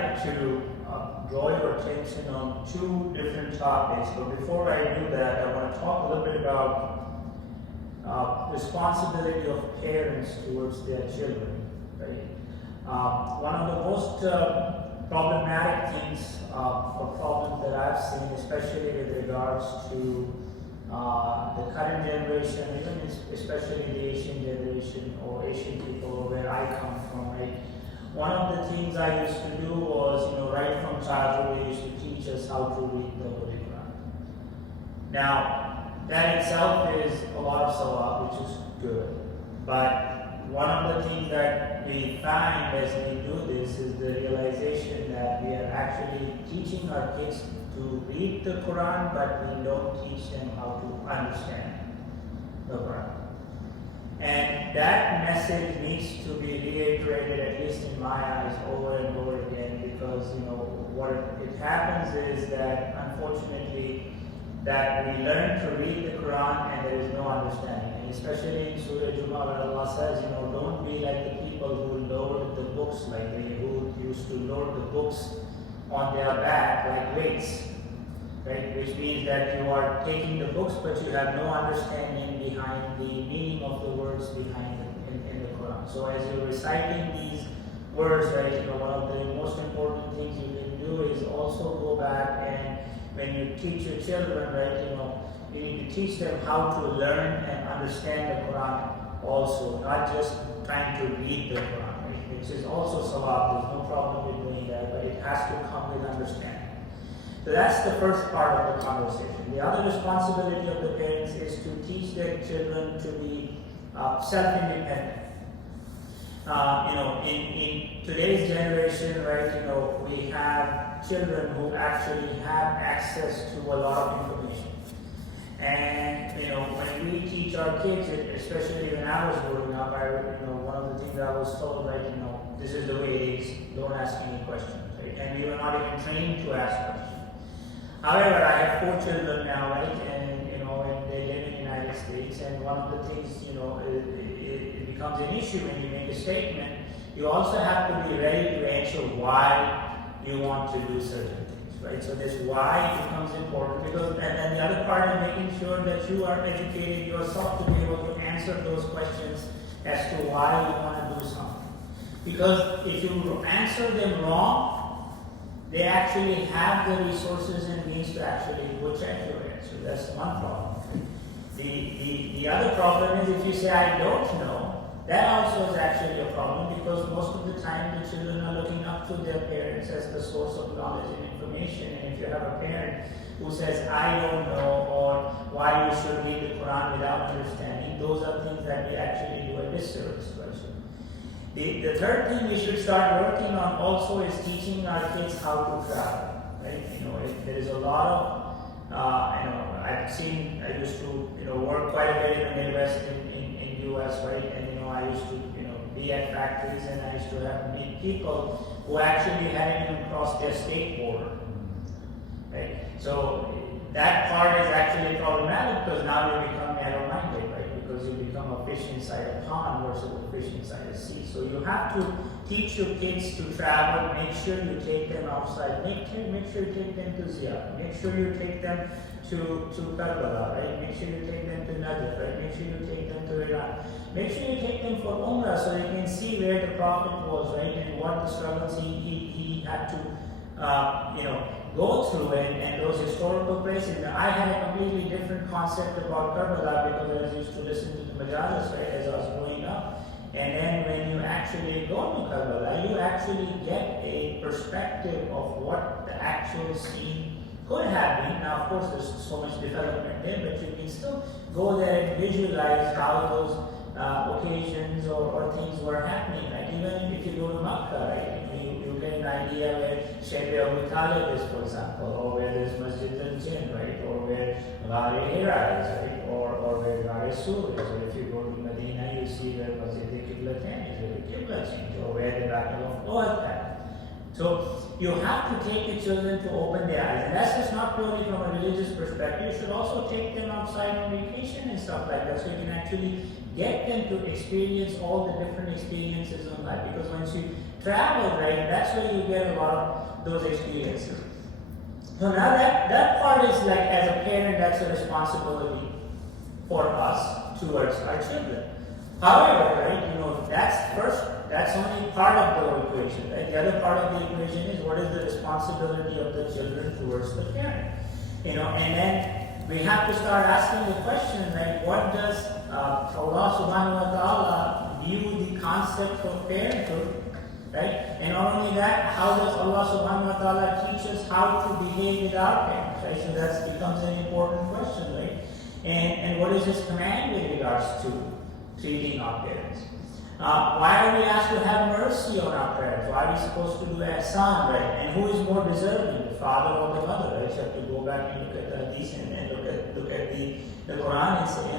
like to draw your attention on two different topics, but before I do that, I want to talk a little bit about responsibility of parents towards their children. Right? One of the most problematic things or problems that I've seen, especially with regards to the current generation, even especially the Asian generation or Asian people where I come from, right? One of the things I used to do was, right from childhood, they used to teach us how to read the Holy Quran. Now, that itself is a lot of sawab, which is good. But one of the things that we find as we do this is the realization that we are actually teaching our kids to read the Quran, but we don't teach them how to understand the Quran. And that message needs to be reiterated, at least in my eyes, over and over again, because what it happens is that unfortunately that we learn to read the Quran and there is no understanding. And especially in Surah Jummah, where Allah says, don't be like the people who load the books, like the Yahud used to load the books on their back like weights. Right? Which means that you are taking the books, but you have no understanding behind the meaning of the words behind in the Quran. So as you're reciting these words, right, one of the most important things you can do is also go back and when you teach your children, right, you need to teach them how to learn and understand the Quran also, not just trying to read the Quran, right, which is also sawab. There's no problem with doing that, but it has to come with understanding. So that's the first part of the conversation. The other responsibility of the parents is to teach their children to be self-independent. In today's generation, right, we have children who actually have access to a lot of information. And, when we teach our kids, especially when I was growing up, one of the things I was told, right, this is the way it is, don't ask any questions, right? And we were not even trained to ask questions. However, I have 4 children now, right, and they live in the United States, and one of the things, it becomes an issue when you make a statement. You also have to be ready to answer why you want to do certain things, right? So this why becomes important, because, and then the other part is making sure that you are educated yourself to be able to answer those questions as to why you want to do something. Because if you answer them wrong, they actually have the resources and means to actually go check your answer. That's one problem. The other problem is if you say, I don't know, that also is actually a problem, because most of the time the children are looking up to their parents as the source of knowledge and information. And if you have a parent who says, I don't know, or why you should read the Quran without understanding, those are things that we actually do a disservice to our children. The third thing we should start working on also is teaching our kids how to travel, right? There is a lot of, I used to, work quite a bit in the Midwest in US, right? And, I used to, be at factories, and I used to meet people who actually hadn't even crossed their state border, right? So that part is actually problematic, because now you become narrow-minded, right? Because you become a fish inside a pond versus a fish inside a sea. So you have to teach your kids to travel. Make sure you take them outside. Make sure you take them to Ziyarah. Make sure you take them to Karbala, right? Make sure you take them to Najaf, right? Make sure you take them to Iran. Make sure you take them for Umrah, so you can see where the Prophet was, right? And what the struggles he had to, go through and those historical places. Now, I had a completely different concept about Karbala, because I used to listen to the majalis, right, as I was growing up. And then when you actually go to Karbala, you actually get a perspective of what the actual scene could have been. Now, of course, there's so much development there, but you can still go there and visualize how those occasions or things were happening. Like even if you go to Makkah, right, you get an idea where Shaykh Abu Talib is, for example, or where there's Masjid al-Jinn, right, or where Ghar Hira is, right, or where Ghar Sur is, or if you go to Medina, you see where Masjid al-Qiblatain is, where the Qibla change, or where the Battle of Uhud happened. So you have to take the children to open their eyes, and that's just not purely from a religious perspective. You should also take them outside on vacation and stuff like that, so you can actually get them to experience all the different experiences in life. Because once you travel, right, that's where you get a lot of those experiences. So now that part is like, as a parent, that's a responsibility for us towards our children. However, right, that's only part of the equation, right? The other part of the equation is what is the responsibility of the children towards the parent, and then we have to start asking the question, right? What does Allah Subhanahu wa Taala view the concept of parenthood? Right? And not only that, how does Allah Subhanahu wa Taala teach us how to behave with our parents? Right? So that becomes an important question, right? And what is His command with regards to treating our parents? Why are we asked to have mercy on our parents? Why are we supposed to do ihsan, right? And who is more deserving, the father or the mother? Right? So you have to go back and look at the hadith and look at the Quran and say.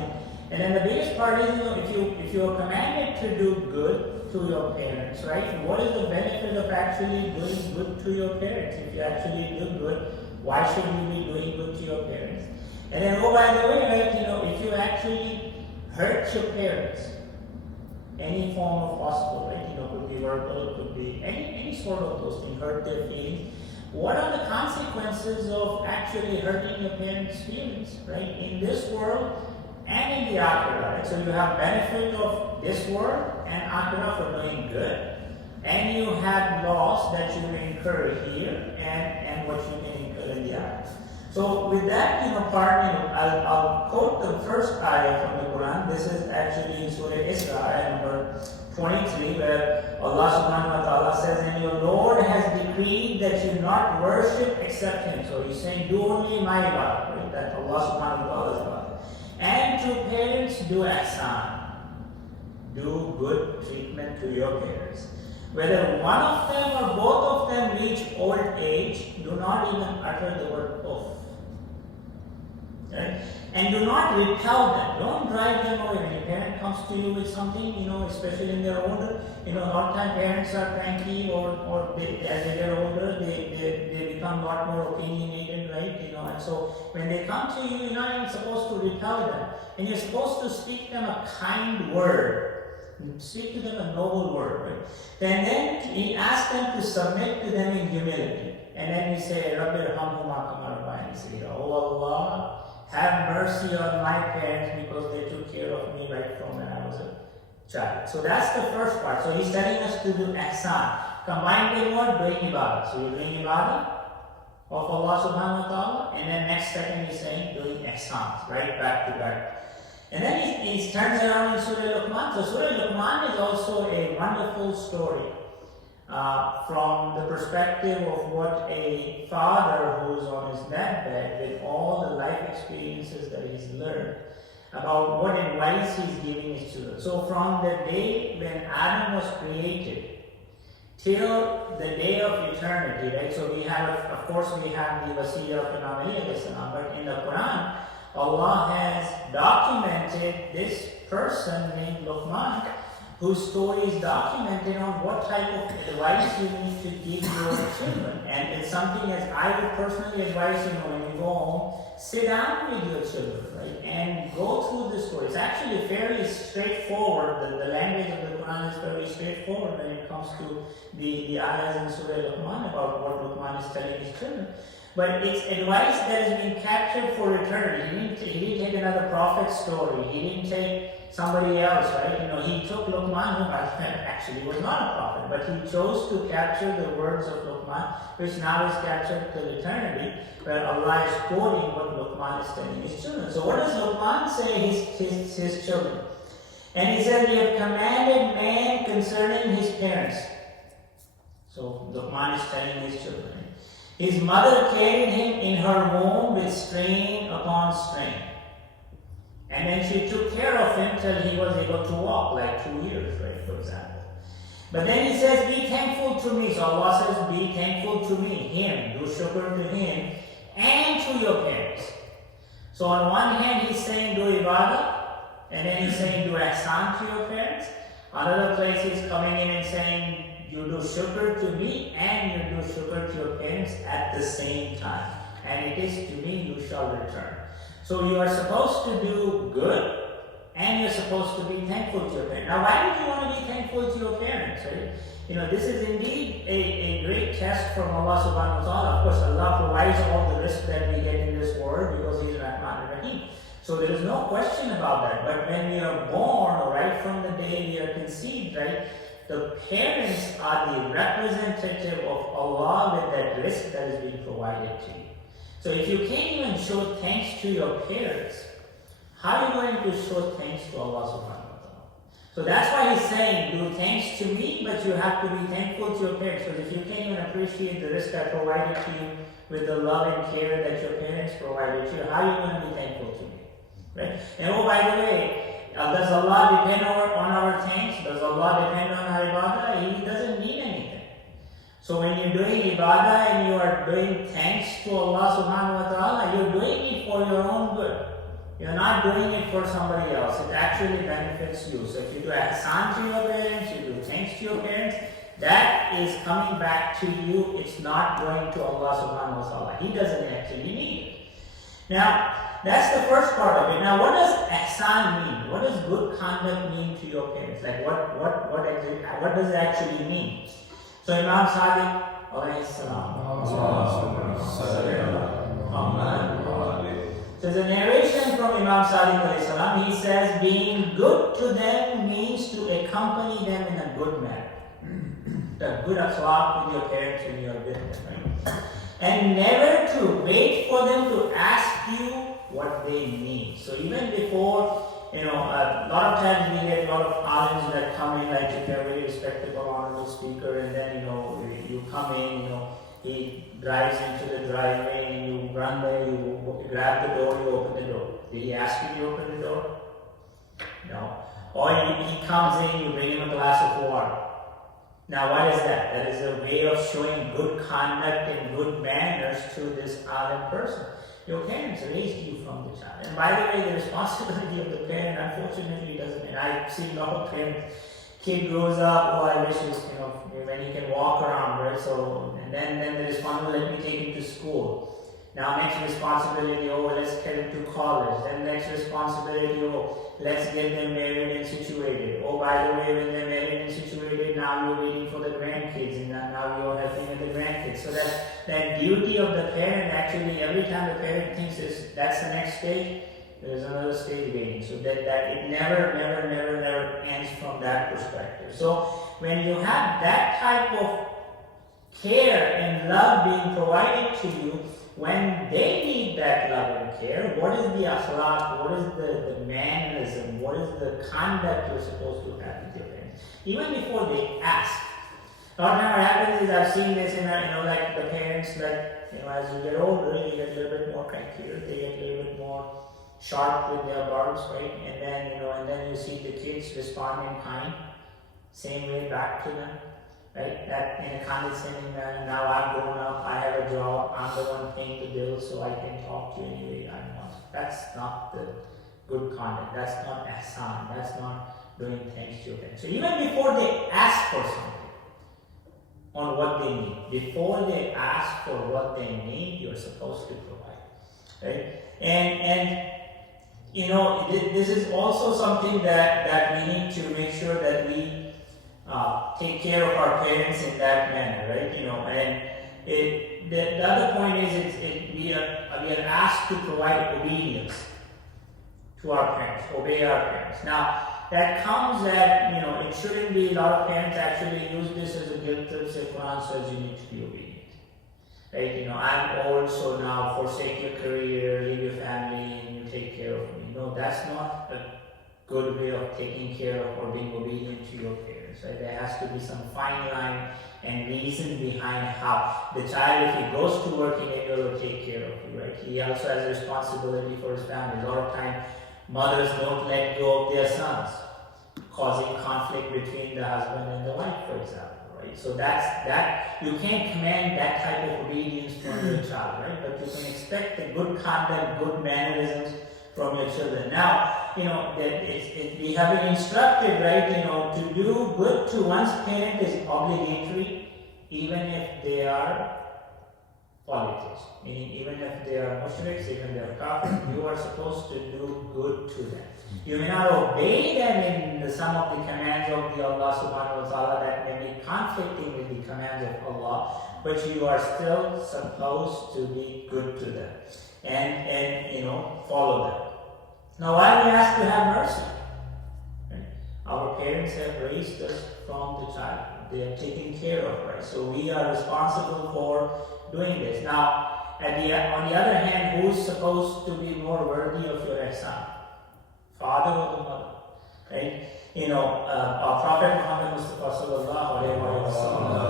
And then the biggest part is, if you are commanded to do good to your parents, right? What is the benefit of actually doing good to your parents? If you actually do good, why should you be doing good to your parents? And then, oh, by the way, right, if you actually hurt your parents, any form of possible, right? Could be verbal, could be any sort of those things, hurt their feelings. What are the consequences of actually hurting your parents' feelings, right? In this world and in the akhirah, right? So you have benefit of this world and akhirah for doing good, and you have loss that you may incur here and what you may incur in the akhirah. So with that, I'll quote the first ayah from the Quran. This is actually in Surah Isra, ayah number 23, where Allah Subhanahu wa Taala says, "And your Lord has decreed that you not worship except Him." So He's saying, "Do only my ibadah," right? That Allah Subhanahu wa Taala is ibadah. And to parents, do ihsan. Do good treatment to your parents. Whether one of them or both of them reach old age, do not even utter the word of. Right? And do not repel them. Don't drive them away. When your parent comes to you with something, especially when they're older, a lot of times parents are cranky or as they get older, they become a lot more opinionated, right? And so when they come to you, you're not even supposed to repel them. And you're supposed to speak them a kind word. Speak to them a noble word, right? And then he asks them to submit to them in humility. And then we say, Rabbi Irhamhuma kama rabbayani saghira. Oh Allah, have mercy on my parents because they took care of me right from when I was a child. So that's the first part. So he's telling us to do ihsan. Combined with what? Doing ibadah. So you're doing ibadah of Allah Subhanahu wa Ta'ala, and then next second he's saying doing ihsan, right? Back to back. And then he turns around in Surah Luqman. So Surah Luqman is also a wonderful story from the perspective of what a father who's on his deathbed with all the life experiences that he's learned about what advice he's giving his children. So from the day when Adam was created till the day of eternity, right? So we have, of course, we have the Wasiyah of Imam Ali, but in the Quran, Allah has documented this person named Luqman, whose story is documented on what type of advice you need to give your children. And it's something as I would personally advise, when you go home, sit down with your children, right? And go through the story. It's actually fairly straightforward. The language of the Quran is very straightforward when it comes to the ayahs in Surah Luqman about what Luqman is telling his children. But it's advice that has been captured for eternity. He didn't take another prophet's story. He didn't take somebody else, right? He took Luqman, who actually was not a prophet, but he chose to capture the words of Luqman, which now is captured till eternity, where Allah is quoting what Luqman is telling his children. So what does Luqman say his children? And he said, "We have commanded man concerning his parents." So Luqman is telling his children. His mother carried him in her womb with strain upon strain. And then she took care of him till he was able to walk, like 2 years, right, for example. But then he says, "Be thankful to me." So Allah says, "Be thankful to me," him, do shukr to him, and to your parents. So on one hand, he's saying do ibadah, and then he's saying do ihsan to your parents. Another place he's coming in and saying, you do shukr to me and you do shukr to your parents at the same time. And it is to me you shall return. So you are supposed to do good and you're supposed to be thankful to your parents. Now, why would you want to be thankful to your parents, right? This is indeed a great test from Allah subhanahu wa ta'ala. Of course, Allah provides all the risk that we get in this world because He is Rahman Rahim. So there is no question about that. But when we are born, right from the day we are conceived, right, the parents are the representative of Allah with that risk that is being provided to you. So if you can't even show thanks to your parents, how are you going to show thanks to Allah subhanahu wa ta'ala? So that's why He's saying, do thanks to me, but you have to be thankful to your parents. Because if you can't even appreciate the risk I provided to you with the love and care that your parents provided to you, how are you going to be thankful to me? Right? And oh, by the way, does Allah depend on our thanks? Does Allah depend on our ibadah? He doesn't need anything. So when you're doing ibadah and you are doing thanks to Allah subhanahu wa ta'ala, you're doing it for your own good. You're not doing it for somebody else. It actually benefits you. So if you do ihsan to your parents, you do thanks to your parents, that is coming back to you. It's not going to Allah subhanahu wa ta'ala. He doesn't actually need it. Now, that's the first part of it. Now, what does ihsan mean? What does good conduct mean to your parents? Like, what does it actually mean? So, Imam Sadiq, alayhi salam. So, there's a narration from Imam Sadiq, alayhi salam. He says, being good to them means to accompany them in a good manner. The good akhlaq with your parents when you are with them, right? And never to wait for them to ask you what they need. So even before, a lot of times we get a lot of alims that come in, like if you're a very respectable, honorable speaker, and then, you come in, he drives into the driveway, and you run there, you grab the door, you open the door. Did he ask you to open the door? No. Or he comes in, you bring him a glass of water. Now what is that? That is a way of showing good conduct and good manners to this alim person. Your parents raised you from the child. And by the way, the responsibility of the parent unfortunately doesn't, and I've seen a lot of parents, kid grows up, oh I wish he was, when he can walk around, right? So, and then the responsibility, let me take him to school. Now next responsibility, oh let's get him to college. Then next responsibility, oh let's get them married and situated. Oh by the way, when they're married and situated, now you're waiting for the grandkids, and now you're helping with the grandkids. So that duty of the parent, actually every time the parent thinks that's the next stage, there's another stage waiting. So that it never ends from that perspective. So when you have that type of care and love being provided to you, when they need that love and care, what is the akhlaq, what is the mannerism, what is the conduct you're supposed to have with your parents? Even before they ask. A lot of times what happens is, I've seen this in like the parents, as you get older, you get a little bit more crankier, they get a little bit more sharp with their words, right? And then you see the kids respond in kind, same way back to them. Right? That in a condescending manner, now I've grown up, I have a job, I'm the one paying the bills, so I can talk to you any way I want. That's not the good conduct. That's not ihsan. That's not doing thanks to your parents. So even before they ask for something, on what they need, before they ask for what they need, you're supposed to provide. Right? And this is also something that we need to make sure that we take care of our parents in that manner, right? And the other point is we are asked to provide obedience to our parents, obey our parents. Now that comes that it shouldn't be, a lot of parents actually use this as a guilt trip. Say Quran says you need to be obedient, right? I'm old, so now forsake your career, leave your family, and you take care of me. No, that's not a good way of taking care of or being obedient to your parents. Right? There has to be some fine line and reason behind how the child, if he goes to work, he may be able to take care of you. Right? He also has a responsibility for his family. A lot of time, mothers don't let go of their sons, causing conflict between the husband and the wife, for example. Right? So that you can't command that type of obedience from your child, right? But you can expect the good conduct, good mannerisms from your children. Now, we have been instructed, right, to do good to one's parent is obligatory, even if they are polytheists. Meaning, even if they are mushriks, even if they are kafirs, you are supposed to do good to them. You may not obey them in some of the commands of the Allah subhanahu wa ta'ala that may be conflicting with the commands of Allah, but you are still supposed to be good to them and follow them. Now why we ask to have mercy? Right? Our parents have raised us from the child. They have taken care of us. So we are responsible for doing this. Now, on the other hand, who's supposed to be more worthy of your ihsan? Father or the mother? Right? Our Prophet Muhammad Mustafa sallallahu alayhi wa sallam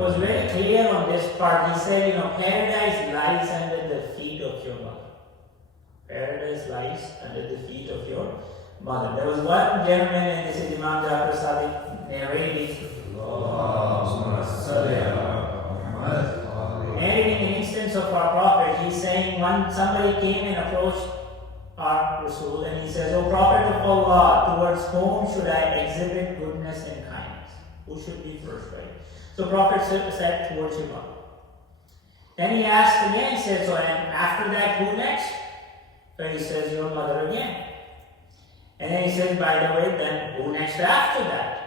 was very clear on this part. He said, paradise lies under the feet of your mother. Paradise lies under the feet of your mother. There was one gentleman, and this is Imam Jafar Sadiq narrating an instance of our Prophet. He's saying when somebody came and approached our Rasul and he says, "O Prophet of Allah, towards whom should I exhibit goodness and kindness? Who should be first?" Right? So Prophet said, "Towards your mother." Then he asked again, he said, "So and after that, who next?" So he says, "Your mother again." And then he says, "By the way, then who next after that?"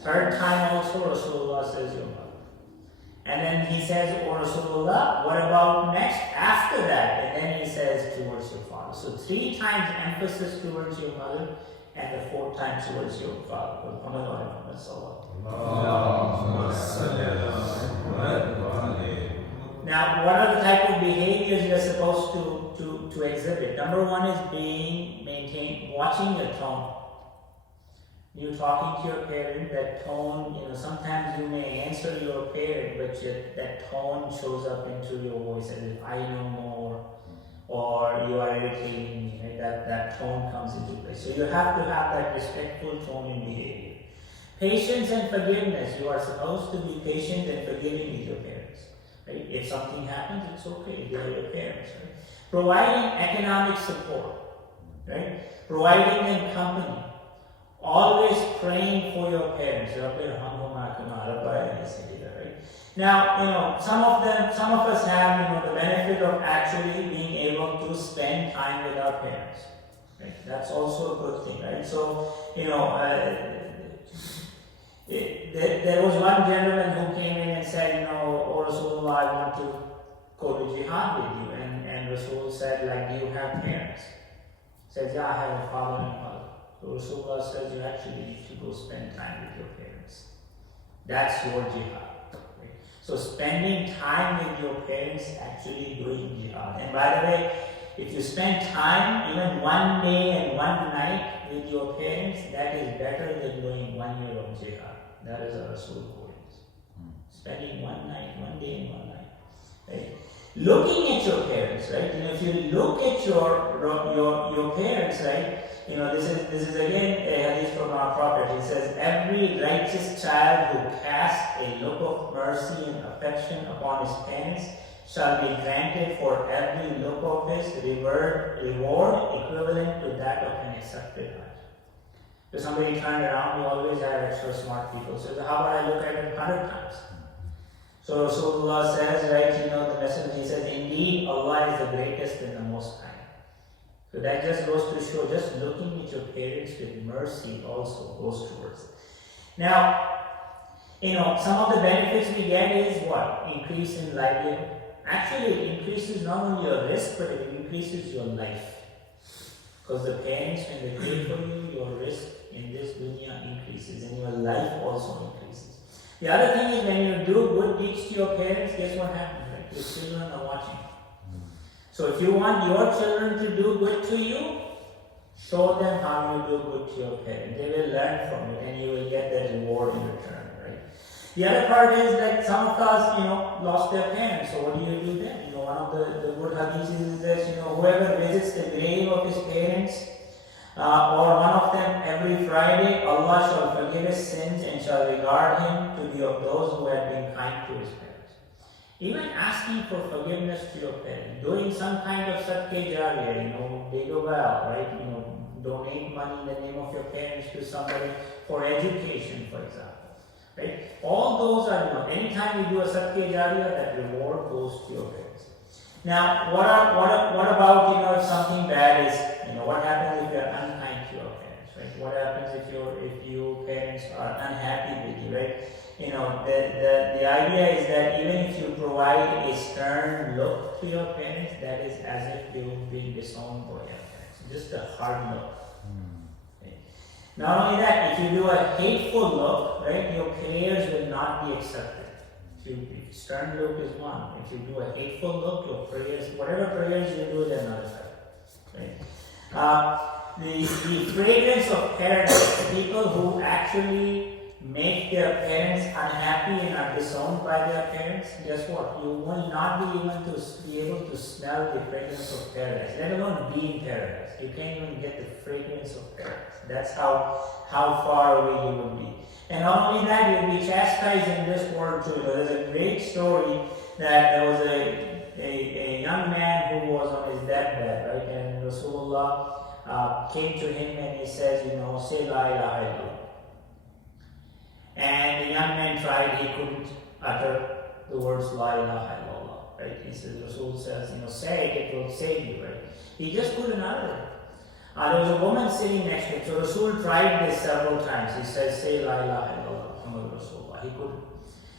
Third time also Rasulullah says, "Your mother." And then he says, "O Rasulullah, what about next after that?" And then he says, "Towards your father." So 3 times emphasis towards your mother, and the 4th time towards your father. Now, what are the type of behaviors you're supposed to exhibit? Number 1 is watching your tone. You're talking to your parent, that tone, sometimes you may answer your parent, but that tone shows up into your voice as if I know more, or you are irritating me, right? That tone comes into play. So you have to have that respectful tone in behavior. Patience and forgiveness. You are supposed to be patient and forgiving with your parents. Right? If something happens, it's okay. They are your parents. Right? Providing economic support. Right? Providing them company. Always praying for your parents. Right? Now, some of us have, the benefit of actually being able to spend time with our parents. Right? That's also a good thing, right? So, there was one gentleman who came in and said, "Oh Rasulullah, I want to go to jihad with you." And Rasul said, "Do you have parents?" He says, "Yeah, I have a father and a mother." So Rasulullah says, "You actually need to go spend time with your parents. That's your jihad." Right? So spending time with your parents actually doing jihad. And by the way, if you spend time, even 1 day and 1 night with your parents, that is better than doing 1 year of jihad. That is a Rasul holiness. Spending 1 night, 1 day and 1 night. Right? Looking at your parents, right? If you look at your parents, right? This is again a hadith from our Prophet. He says, "Every righteous child who casts a look of mercy and affection upon his parents shall be granted for every look of his reward equivalent to that of an accepted Hajj." So somebody turned around, we always have extra smart people. So how about I look at it 100 times? So Rasulullah says, right, the Messenger, he says, "Indeed, Allah is the greatest and the most kind." So that just goes to show, just looking at your parents with mercy also goes towards it. Now, some of the benefits we get is what? Increase in livelihood. Actually, it increases not only your risk, but it increases your life. Because the parents, when they pay for you, your risk in this dunya increases and your life also increases. The other thing is, when you do good deeds to your parents, guess what happens? Right? Your children are watching. So if you want your children to do good to you, show them how you do good to your parents. They will learn from it and you will get that reward in return, right? The other part is that some of us, lost their parents. So what do you do then? One of the good hadiths is that, whoever visits the grave of his parents, or one of them every Friday, Allah shall forgive his sins and shall regard him to be of those who have been kind to his parents. Even asking for forgiveness to your parents, doing some kind of sadaqah jariyah, dig a well, right? Donate money in the name of your parents to somebody for education, for example, right? All those are, anytime you do a sadaqah jariyah, that reward goes to your parents. Now, what about, if something bad is, what happens if you're unkind to your parents, right? What happens if your parents are unhappy with you, right? The idea is that even if you provide a stern look to your parents, that is as if you've been disowned by your parents. Just a hard look. Right? Not only that, if you do a hateful look, right, your prayers will not be accepted. If stern look is one. If you do a hateful look, your prayers, whatever prayers you do, they're not accepted. Right? The fragrance of paradise, people who actually make their parents unhappy and are disowned by their parents, guess what? You will not be able to smell the fragrance of paradise, let alone be in paradise. You can't even get the fragrance of paradise. That's how far away you will be. And not only that, you'll be chastised in this world too. There's a great story that there was a young man who was on his deathbed, right? And Rasulullah came to him and he says, say La ilaha illallah. And the young man tried, he couldn't utter the words La ilaha illallah, right? He says, Rasul says, say it will save you, right? He just couldn't utter it. There was a woman sitting next to him. So Rasul tried this several times. He says, say La ilaha illallah, Muhammad Rasulullah. He couldn't.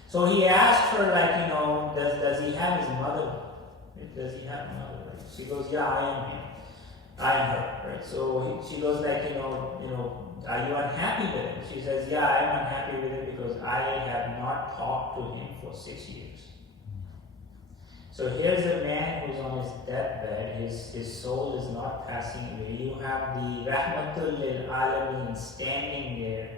So he asked her, does he have his mother? Does he have a mother? Right? She goes, yeah, I am him. I am her. Right? So she goes are you unhappy with him? She says, yeah, I am unhappy with him because I have not talked to him for 6 years. So here's a man who's on his deathbed, his soul is not passing away. You have the Rahmatul lil Alameen standing there,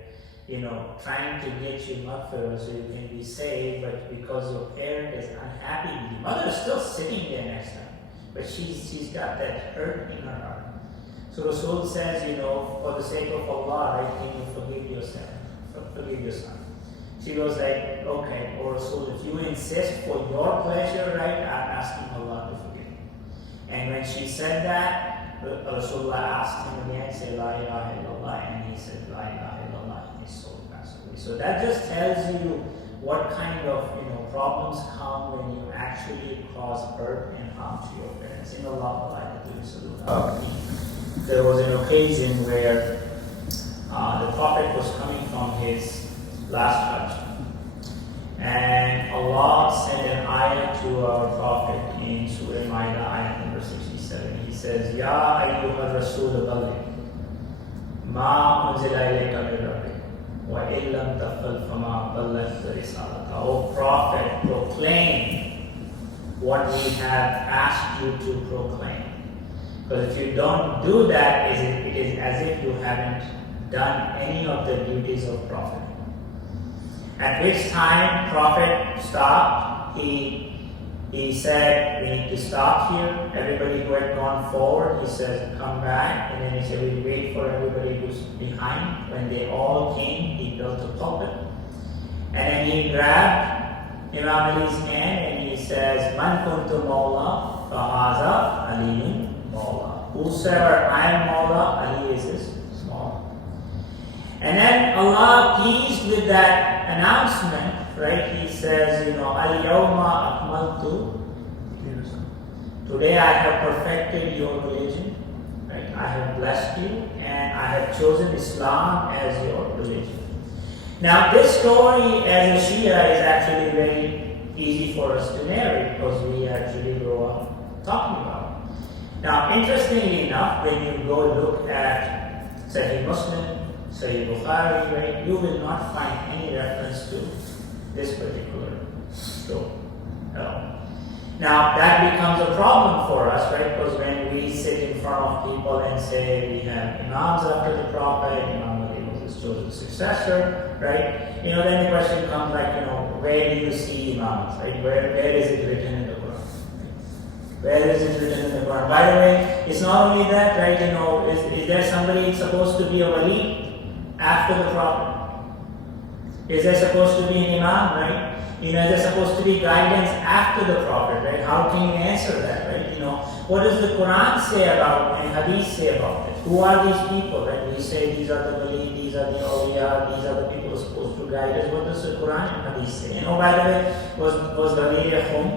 trying to get you maghfirah so you can be saved, but because your parent is unhappy with you. Mother is still sitting there next to him, but she's got that hurt in her heart. So Rasul says, for the sake of Allah, right, can you forgive your son? She goes like, okay, O Rasul, if you insist for your pleasure, right, I'm asking Allah to forgive me. And when she said that, Rasulullah asked him again, say La ilaha illallah, and he said La ilaha illallah, and his soul passed away. So that just tells you what kind of problems come when you actually cause hurt and harm to your parents. In Allah, there was an occasion where the Prophet was coming from his last Hajj, and Allah sent an ayah to our Prophet in Surah Ma'idah, ayah number 67. He says, Ya ayyuha Rasul balligh ma unzila ilayka min rabbik wa illam taf'al fama ballaghta risalata. O Prophet, proclaim what we have asked you to proclaim. Because if you don't do that, it is as if you haven't done any of the duties of Prophet. At which time Prophet stopped. He said, we need to stop here. Everybody who had gone forward, he says, come back. And then he said, we wait for everybody who's behind. When they all came, he built a pulpit. And then he grabbed Imam Ali's hand and he says, Man kuntu Mawla fahaza Aliyun Mawla. Whosoever I am Mawla, Ali is his small. And then Allah, pleased with that announcement, right? He says, Al-Yawma Akmaltu. Today I have perfected your religion. Right? I have blessed you and I have chosen Islam as your religion. Now this story as a Shia is actually very easy for us to narrate because we actually grow up talking about it. Now interestingly enough, when you go look at Sahih Muslim, Sahih Bukhari, right, you will not find any reference to this particular story at all. Now that becomes a problem for us, right? Because when we sit in front of people and say we have Imams after the Prophet, Imam Ali was his chosen successor, right? Then the question comes like, where do you see Imams, right? Where is it written in the Quran? Where is it written in the Quran? By the way, it's not only that, right? Is there somebody supposed to be a wali after the Prophet? Is there supposed to be an Imam, right? Is there supposed to be guidance after the Prophet, right? How can you answer that, right? What does the Quran say about and Hadith say about this? Who are these people, right? We say these are the wali, these are the awliya, these are the people supposed to guide us. What does the Quran and Hadith say? By the way, was Wali a home?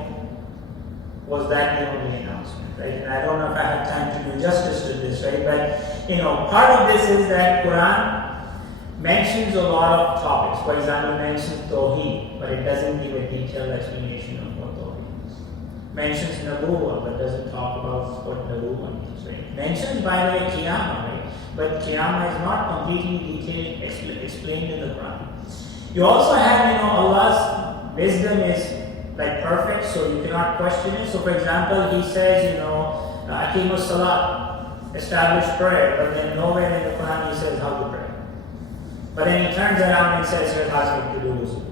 was that the only announcement, right? And I don't know if I have time to do justice to this, right? But part of this is that Quran mentions a lot of topics. For example, it mentions Tawheed, but it doesn't give a detailed explanation of what Tawheed is. Mentions Nabuwa, but doesn't talk about what Nabuwa means, right? Mentions, by the way, Qiyamah, right? But Qiyamah is not completely detailed, explained in the Quran. You also have, Allah's wisdom is like perfect, so you cannot question it. So, for example, He says, Aqimus Salat, establish prayer, but then nowhere in the Quran He says how to pray. But then He turns around and says, here's how to do wuzu.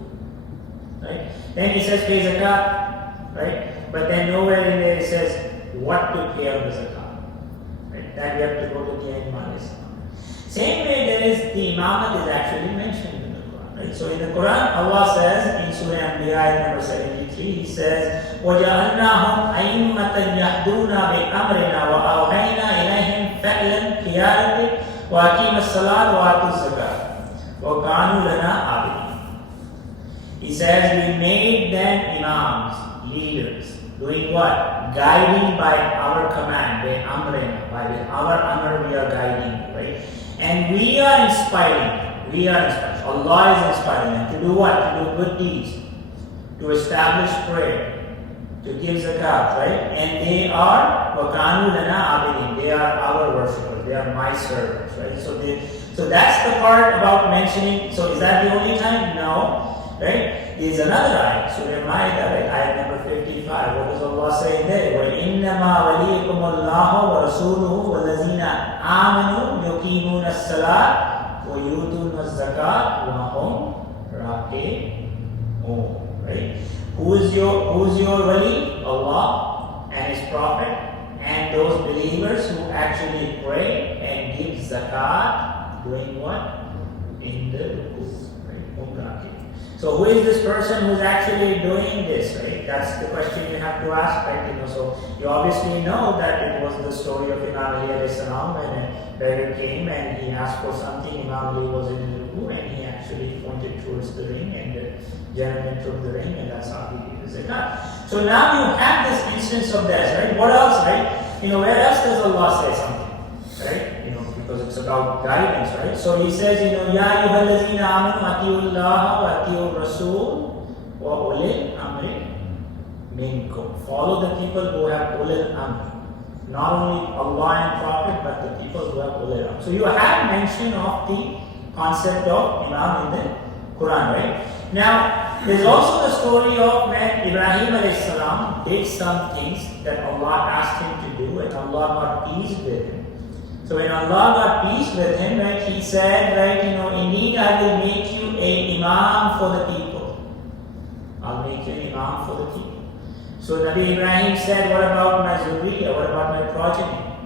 Right? Then He says, pay zakat, right? But then nowhere in there He says what to pay on the zakat. Right? That we have to go to the Imamat. Same way there is the Imamat is actually mentioned in the Quran. Right? So in the Quran, Allah says in Surah Anbiya number 73, He says, وَجَعَلْنَاهُمْ أَئِمَّةً يَهْدُونَ بِأَمْرِنَا وَأَوْحَيْنَا إِلَيْهِمْ فَعْلًا قِيَادَتِكَ وَأَقِيمَ الصَّلَاةَ وَآتُوا الزَّكَاةَ وَكَانُوا لَنَا عَابِدِينَ. He says we made them imams, leaders, doing what? Guiding by our command, by amrina, by our amr we are guiding, right? And we are inspiring. Allah is inspiring them to do what? To do good deeds, to establish prayer, to give zakat, right? And they are وَكَانُوا لَنَا عَابِدِينَ. They are our worshippers. They are my servants, right? So that's the part about mentioning. So is that the only time? No, right? There's another ayah, Surah Ma'idah, right? Ayah number 55. What does Allah say there? وَإِنَّمَا وَلِيكُمُ اللَّهُ وَرَسُولُهُ وَالَّذِينَ آمَنُوا يُقِيمُونَ الصَّلَاةَ وَيُؤْتُونَ الزَّكَاةَ وَهُمْ رَاكِعُونَ. Right? Who is your wali? Allah and His Prophet and those believers who actually pray and give zakat. Doing what? In the ruku, right? So who is this person who's actually doing this, right? That's the question you have to ask, right? So you obviously know that it was the story of Imam Ali alayhi salam when a beggar came and he asked for something. Imam Ali was in the ruku and he actually pointed towards the ring and the gentleman took the ring and that's how he did the zakat. So now you have this instance of this, right? What else, right? Where else does Allah say something, right? Because it's about guidance, right? So He says, Ya ayyuhallazina amanu atiullaha wa atiur rasul wa ulil amri minkum. Follow the people who have ulil amri. Not only Allah and Prophet, but the people who have ulil amri. So you have mention of the concept of Imam in the Quran, right? Now, there's also the story of when Ibrahim alayhi salam did some things that Allah asked him to do and Allah got pleased with him. So when Allah got pleased with him, right, He said, right, indeed I will make you a imam for the people. I'll make you an imam for the people. So Nabi Ibrahim said, what about my zurriya? What about my progeny?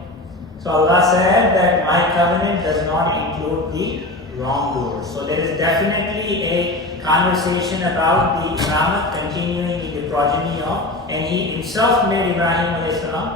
So Allah said that my covenant does not include the wrongdoers. So there is definitely a conversation about the imamat continuing in the progeny of, and He Himself made Ibrahim alayhi salam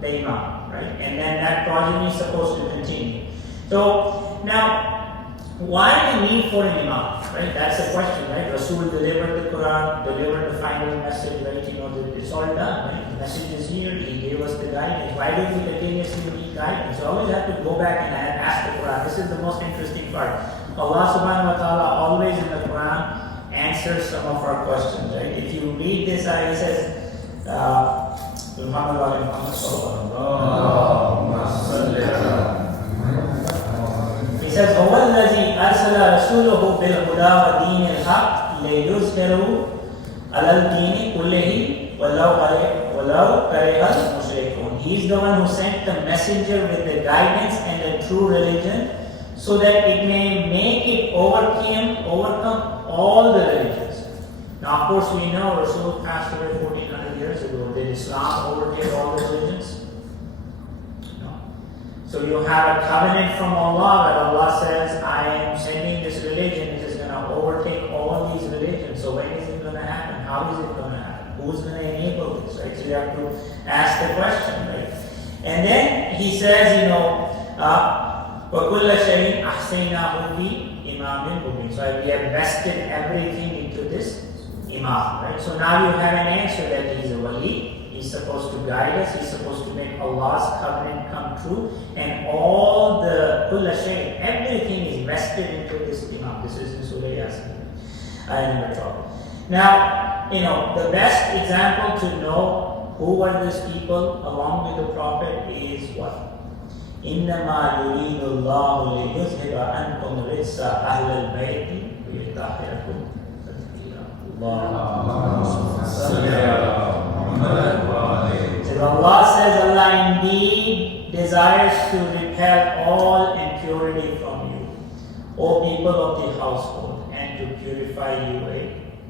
the imam. Right? And then that progeny is supposed to continue. So now, why the need for an imam? Right? That's the question, right? Rasul delivered the Quran, delivered the final message, right? It's all done, right? The message is here. He gave us the guidance. Why do we continuously need guidance? You always have to go back and ask the Quran. This is the most interesting part. Allah subhanahu wa ta'ala always in the Quran answers some of our questions, right? If you read this ayah, it says, Muhammad wa Muhammad He says, هو الذي أرسل رسوله بالهدى ودين الحق ليظهره على الدين كله ولو كره المشركون. He is the one who sent the messenger with the guidance and the true religion, so that it may make it overcome all the religions. Now, of course, we know Rasul passed away 1400 years ago. Did Islam overtake all the religions? No. So you have a covenant from Allah that Allah says, I am sending this religion, it is going to overtake all these religions. So when is it going to happen? How is it going to happen? Who's going to enable this? Right? So you have to ask the question, right? And then he says, وَكُلَّ شَيْءٍ أَحْسَيْنَاهُ فِي إِمَامٍ مُبِينٍ. So we have vested everything into this Imam, right? So now you have an answer that he is a wali, He's supposed to guide us. He's supposed to make Allah's covenant come true. And all the kulla shay, everything is vested into this Imam. This is in Surah Yasin. I never thought. Now, the best example to know who were these people along with the Prophet is what? إِنَّمَا يُرِيدُ اللَّهُ لِيُذْهِبَ عَنْكُمْ رِجْسَ أَهْلَ الْبَيْتِ وَيُطَهِّرَكُمْ تَطْهِيرًا. So Allah says, Allah indeed desires to repel all impurity from you, O people of the household, and to purify you a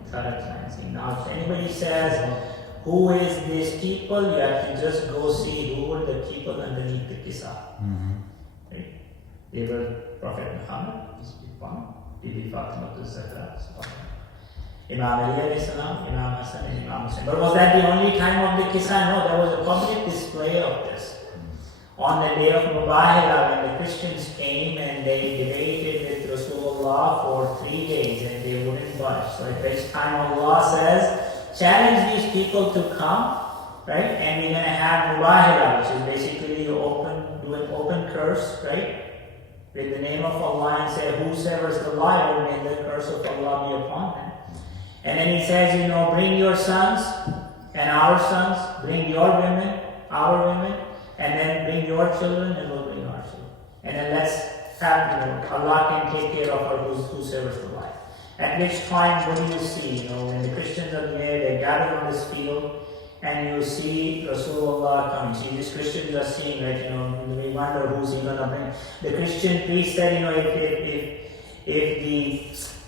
thorough cleansing. Now, if anybody says, who is these people? You have to just go see who were the people underneath the Qissa. Right? They were Prophet Muhammad, peace be upon him, Bibi Fatima Zahra, Imam Ali alayhi salam, Imam Hassan, and Imam Hussain. But was that the only time of the Qissa? No, there was a public display of this. On the day of Mubahila, when the Christians came and they debated with Rasulullah for 3 days and they wouldn't budge. So at which time Allah says, challenge these people to come, right? And we're going to have Mubahila, which is basically you do an open curse, right? With the name of Allah and say, whosoever is the liar, may the curse of Allah be upon them. And then he says, bring your sons and our sons, bring your women, our women, and then bring your children and we'll bring our children. And then let's have, Allah can take care of our whosoever is the liar. At which time, what do you see? When the Christians are there, they gather on this field, and you see Rasulullah coming. See, these Christians are seeing, right? We wonder who's he going to bring. The Christian priest said, if the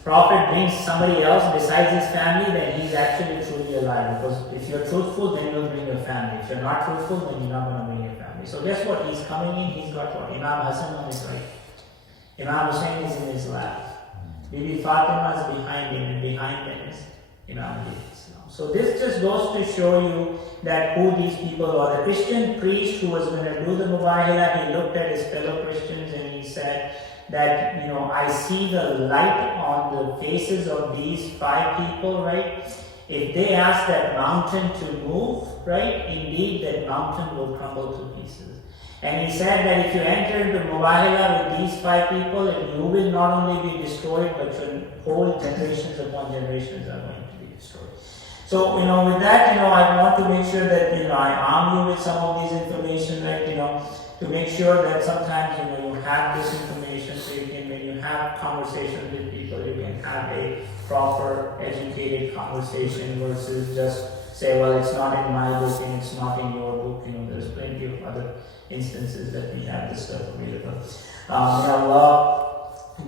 Prophet brings somebody else besides his family, then he's actually truly alive. Because if you're truthful, then you'll bring your family. If you're not truthful, then you're not going to bring your family. So guess what? He's coming in, he's got what? Imam Hassan on his right. Imam Hussain is in his left. Bibi Fatima is behind him, and behind them is Imam Ali. So this just goes to show you that who these people are. The Christian priest who was going to do the Mubahila, he looked at his fellow Christians and he said that, I see the light on the faces of these 5 people, right? If they ask that mountain to move, right, indeed that mountain will crumble to pieces. And he said that if you enter into Mubahila with these 5 people, you will not only be destroyed, but your whole generations upon generations are going to be destroyed. So, with that, I want to make sure that, I arm you with some of these information, right, to make sure that sometimes, you have this information so you can, when you have conversations with people, you can have a proper, educated conversation versus just say, well, it's not in my book and it's not in your book. There's plenty of other instances that we have this stuff available. May Allah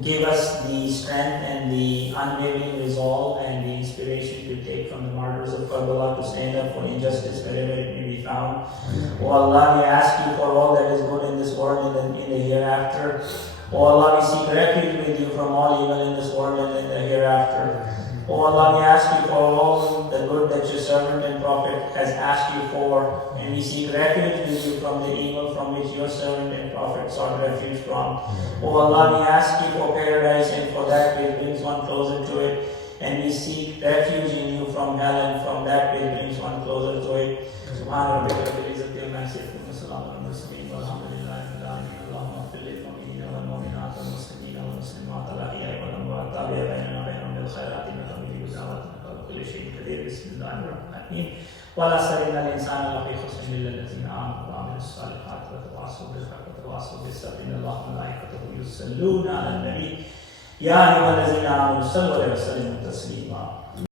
give us the strength and the unwavering resolve and the inspiration to take from the martyrs of Karbala to stand up for injustice wherever it may be found. Oh Allah, we ask you for all that is good in this world and in the hereafter. Oh Allah, we seek refuge with you from all evil in this world and in the hereafter. Oh Allah, we ask you for all the good that your servant and prophet has asked you for, and we seek refuge with you from the evil from which your servant and prophet sought refuge from. Oh Allah, we ask you for paradise, and for that which brings one closer to it, and we seek refuge in you from hell, and from that which brings one closer to it. Subhana rabbika rabbil izzati amma yasifun wa salamun alal mursalin walhamdulillahi rabbil alamin. Allahumma ighfir lil mu'minina wal mu'minat wal muslimina wal muslimat al ahya'i wal amwat tabi'a bainana wa bainahum bil khairati wa tabi'i bi da'watina wa kulli shay'in qadir. Bismillahir rahmanir rahim. Wa la sarina al insana lafi khusrin illa allazina amanu wa amilus salihati wa tawasaw bil haqqi wa tawasaw bis sabri. Innallaha wa malaikatahu yusalluna 'alan nabi ya ayyuhallazina amanu sallu 'alaihi wa sallimu taslima.